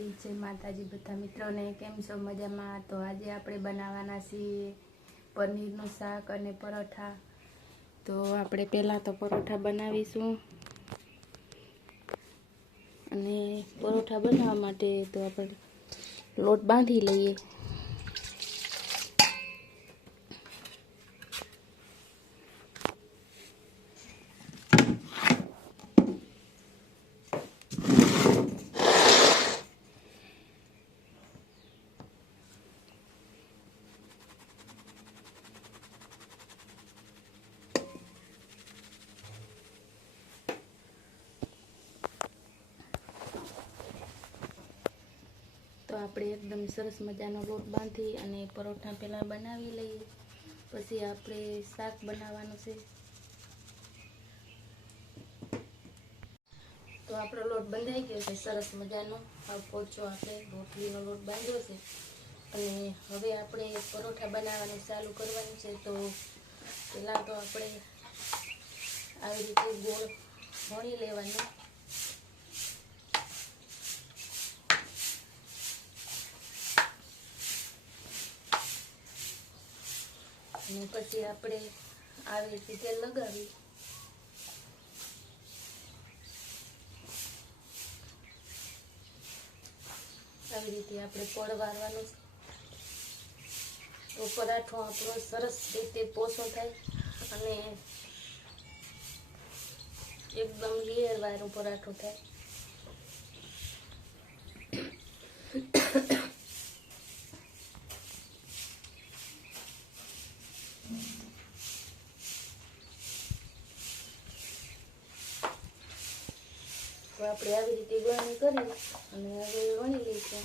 માતાજી, જય માતાજી બધા મિત્રોને. કેમ છો? મજામાં? તો આજે આપણે બનાવવાના છીએ પનીરનું શાક અને પરોઠા. તો આપણે પહેલાં તો પરોઠા બનાવીશું. અને પરોઠા બનાવવા માટે તો આપણે લોટ બાંધી લઈએ. તો આપણે એકદમ સરસ મજાનો લોટ બાંધી અને પરોઠા પહેલાં બનાવી લઈએ, પછી આપણે શાક બનાવવાનું છે. તો આપણો લોટ બંધાઈ ગયો છે સરસ મજાનો. આવ પોચો આપણે રોટલીનો લોટ બાંધ્યો છે. અને હવે આપણે પરોઠા બનાવવાનું ચાલુ કરવાનું છે. તો પહેલાં તો આપણે આવી રીતે ગોળ વણી લેવાનું. અને પછી આપણે આવી રીતે તેલ લગાવી આવી રીતે આપણે પડ વાળવાનું. તો પરાઠો આપણો સરસ રીતે પોસો થાય અને એકદમ લેયર વાળો પરાઠો થાય. તો આપણે આવી રીતે વણી કરી અને હવે વણી લઈશું.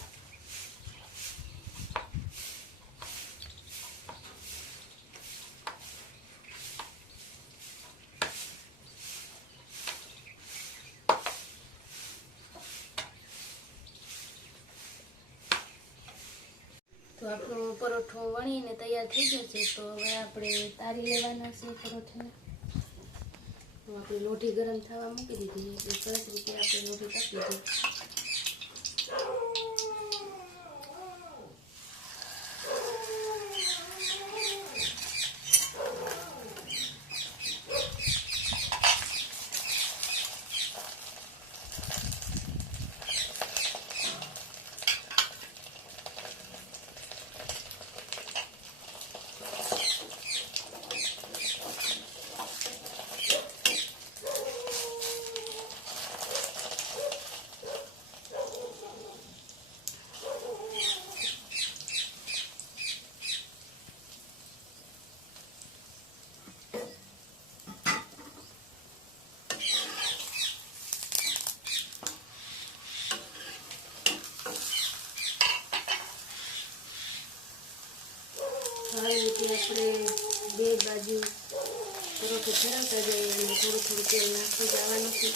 તો આપણો પરોઠો વણીને તૈયાર થઈ ગયો છે. તો હવે આપણે તારી લેવાના છે પરોઠાને. તો આપણે લોઢી ગરમ થવા મૂકી દીધી. એટલે સરસ રીતે આપણે લોઢી કાપી દીધી. આવી રીતે આપણે બે બાજુ પરોઠો ફેરવતા જઈએ અને થોડું થોડું તેલ નાખી જવાનું છે.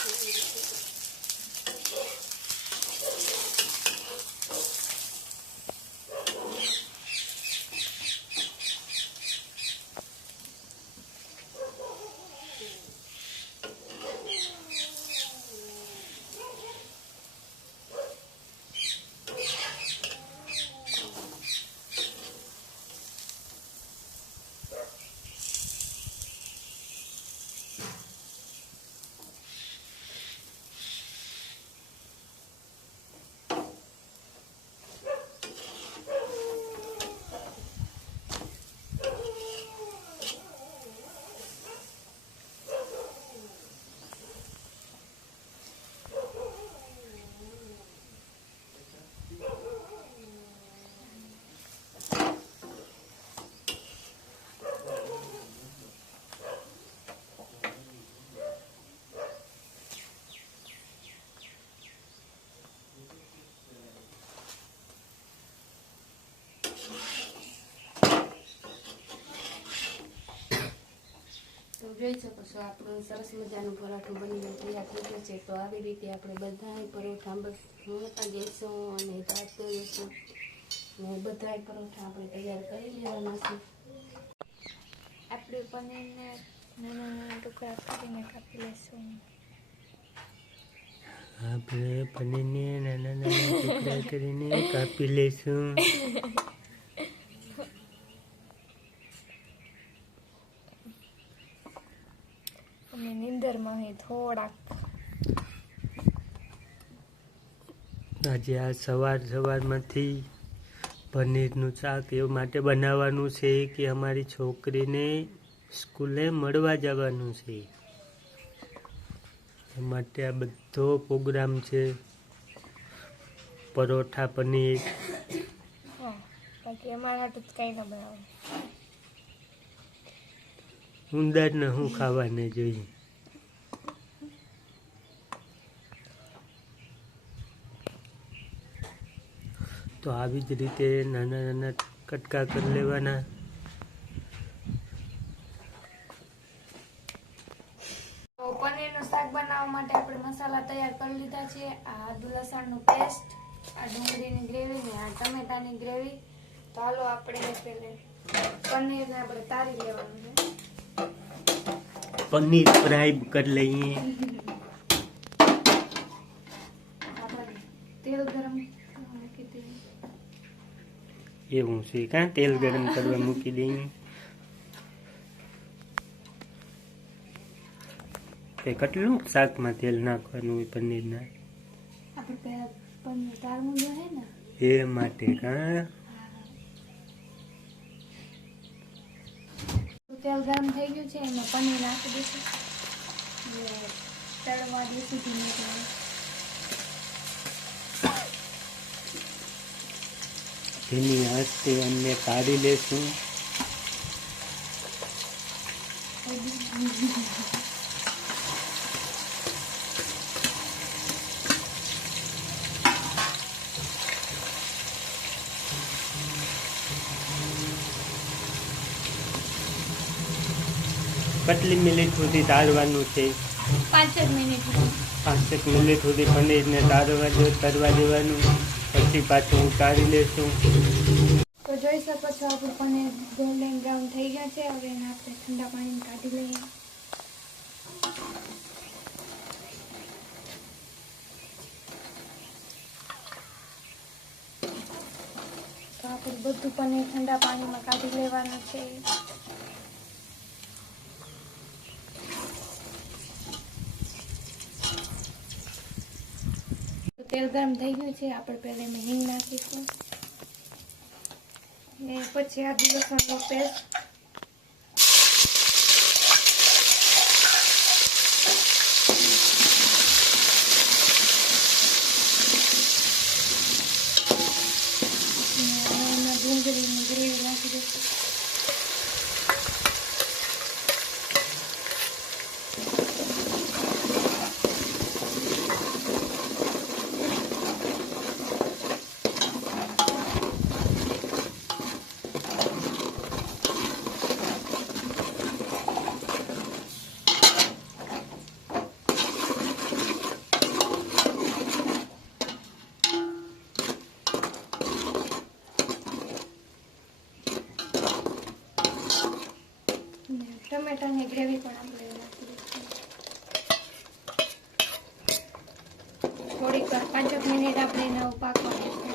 જોઈ શકો છો આપણું સરસ મજાનું પરાઠું બનીને તૈયાર થઈ ગયું છે. તો આવી રીતે આપણે બધાય પરોઠા મૂકતા જઈશું અને તારતો જઈશું. અને બધાય પરોઠા આપણે તૈયાર કરી લેવાના છે. આપણે પનીરને નાના નાના ટુકડા કરીને કાપી લઈશું. આપણે પનીરને નાના નાના ટુકડા કરીને કાપી લઈશું. અમે નીંદરમાં હે થોડાક. આજે આ સવારમાંથી પનીરનું શાક એવું માટે બનાવવાનું છે કે અમારી છોકરીને સ્કૂલે મળવા જવાનું છે. એ માટે આ બધો પ્રોગ્રામ છે. પરોઠા પનીર. બાકી અમારા હાટું જ કંઈ ન બનાવે. ઉંદરને હું ખાવાને જોઈએ. તો આવી જ રીતે નાના નાના કટકા કરી લેવાના. તો પનીરનું શાક બનાવવા માટે આપણે મસાલા તૈયાર કરી લીધા છે. આ આદુ લસણનું પેસ્ટ, આ ડુંગળીની ગ્રેવી ને આ ટમેટાની ગ્રેવી. તો હાલો આપણે પહેલે પનીરને આપણે તારી લેવાનું છે. પનીર ફ્રાય કરી લઈએ. આપણે તેલ ગરમ મૂકી દઈએ. એવું છે કાં તેલ ગરમ કરવા મૂકી દઈએ. કે કેટલું શાકમાં તેલ નાખવાનું હોય પનીરના? આપણે પહેલા પનીર તારવું જોઈએ ને એ માટે કાં. તેલ ગરમ થઈ ગયું છે, એમાં પનીર નાખી દઈશું ને તળવા દઈશું ધીમે ધીમે. તેની આંચથી અમને કાઢી લેશું. કેટલી મિનિટ સુધી તારવાનું છે? 5 મિનિટ. 5 મિનિટ સુધી પનીરને તરવા દેવાનું. પછી પાછું ઉતારી લેશું. તો જોઈ શકો છો આપણું પનીર ગોલ્ડન બ્રાઉન થઈ ગયા છે. હવે એને આપણે ઠંડા પાણીમાં કાઢી લઈએ. તો આપણે બધું પનીર ઠંડા પાણીમાં કાઢી લેવાનું છે. તેલ ગરમ થઈ ગયું છે. આપણે પહેલા એમાં હિંગ નાખીશું ને પછી આદુ લસણનો પેસ્ટ. એમાં ડુંગળીની ગ્રેવી નાખી દઈશું. ટમેટાની ગ્રેવી પણ આપણે નાખી દઈશું. થોડીક વાર 5 મિનિટ આપણે એને પાકવા દઈશું.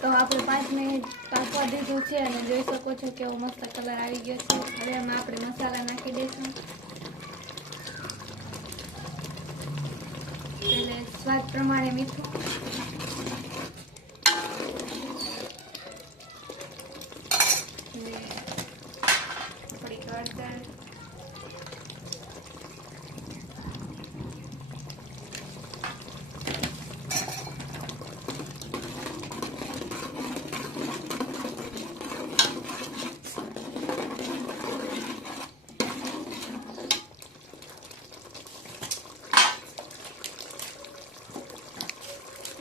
તો આપણે 5 મિનિટ પાકવા દીધું છે અને જોઈ શકો છો કેવો મસ્ત કલર આવી ગયો છે. હવે એમાં આપણે મસાલા નાખી દઈશું. એટલે સ્વાદ પ્રમાણે મીઠું, થોડીક હળદર,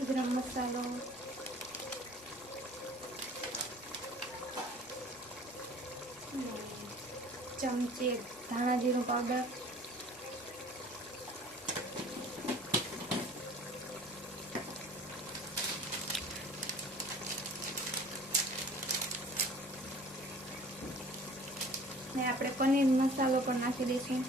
ગરમ મસાલો, ચમચી ધાણા જીરું પાવડર, ને આપણે પનીર મસાલો પણ નાખી દઈશું.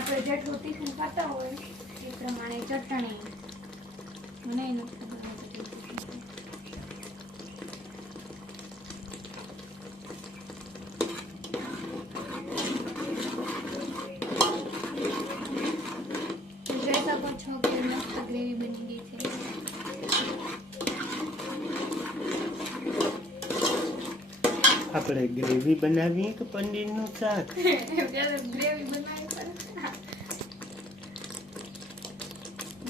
આપણે જેટલું તીખું ખાતા હોય એ પ્રમાણે ચટણી. મને એ નથી ખબર કેટલું તીખું છે. જોઈ શકો છો કે મસ્ત ગ્રેવી બની ગઈ છે. આપણે ગ્રેવી બનાવીએ કે પનીરનું શાક? ગ્રેવી બનાવી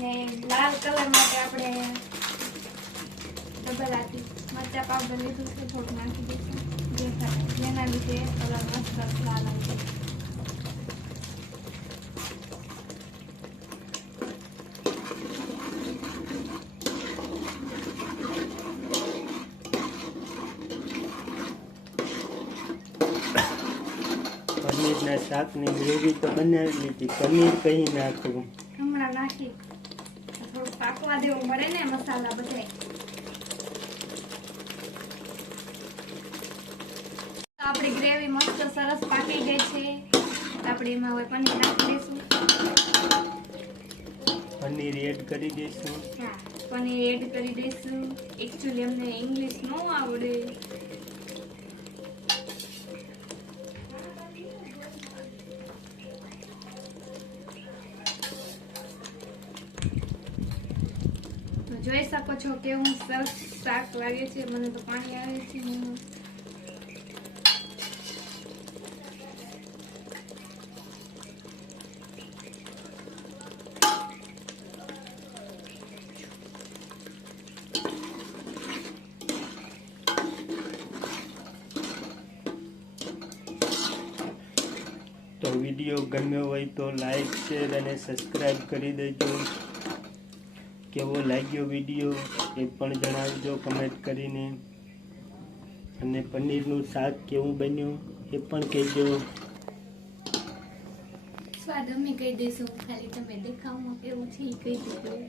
ને લાલ કલર માટે આપણે ડબલાથી મરચા પાવડર લીધું છે, થોડું નાખી દઈશું જેના લીધે કલર મસ્ત લાલ આવશે. પનીરના શાકની ગ્રેવી તો બનાવી લીધી, પનીર કઈ નાખવું? હમણાં નાખી થોડું પાકવા દેવું મળે ને મસાલા બધાય. આપણી ગ્રેવી મસ્ત સરસ પાકી ગઈ છે. આપણે એમાં હવે પનીર નાખી દઈશું. પનીર એડ કરી દઈશું. હા, પનીર એડ કરી દઈશું. એકચ્યુઅલી અમને ઇંગ્લિશ ન આવડે. જોઈ શકો છો કેવું સરસ શાક લાગે છે. મને તો પાણી આવે છે. તો વિડીયો ગમ્યો હોય તો લાઈક, શેર અને સબસ્ક્રાઈબ કરી દેજો. કેવો લાગ્યો વિડીયો એ પણ જણાવજો કમેન્ટ કરીને. અને પનીરનું શાક કેવું બન્યું એ પણ કહેજો. સ્વાદ અમે કહી દઈશું, ખાલી તમે દેખાવમાં કેવું છે એ કહી દીધું.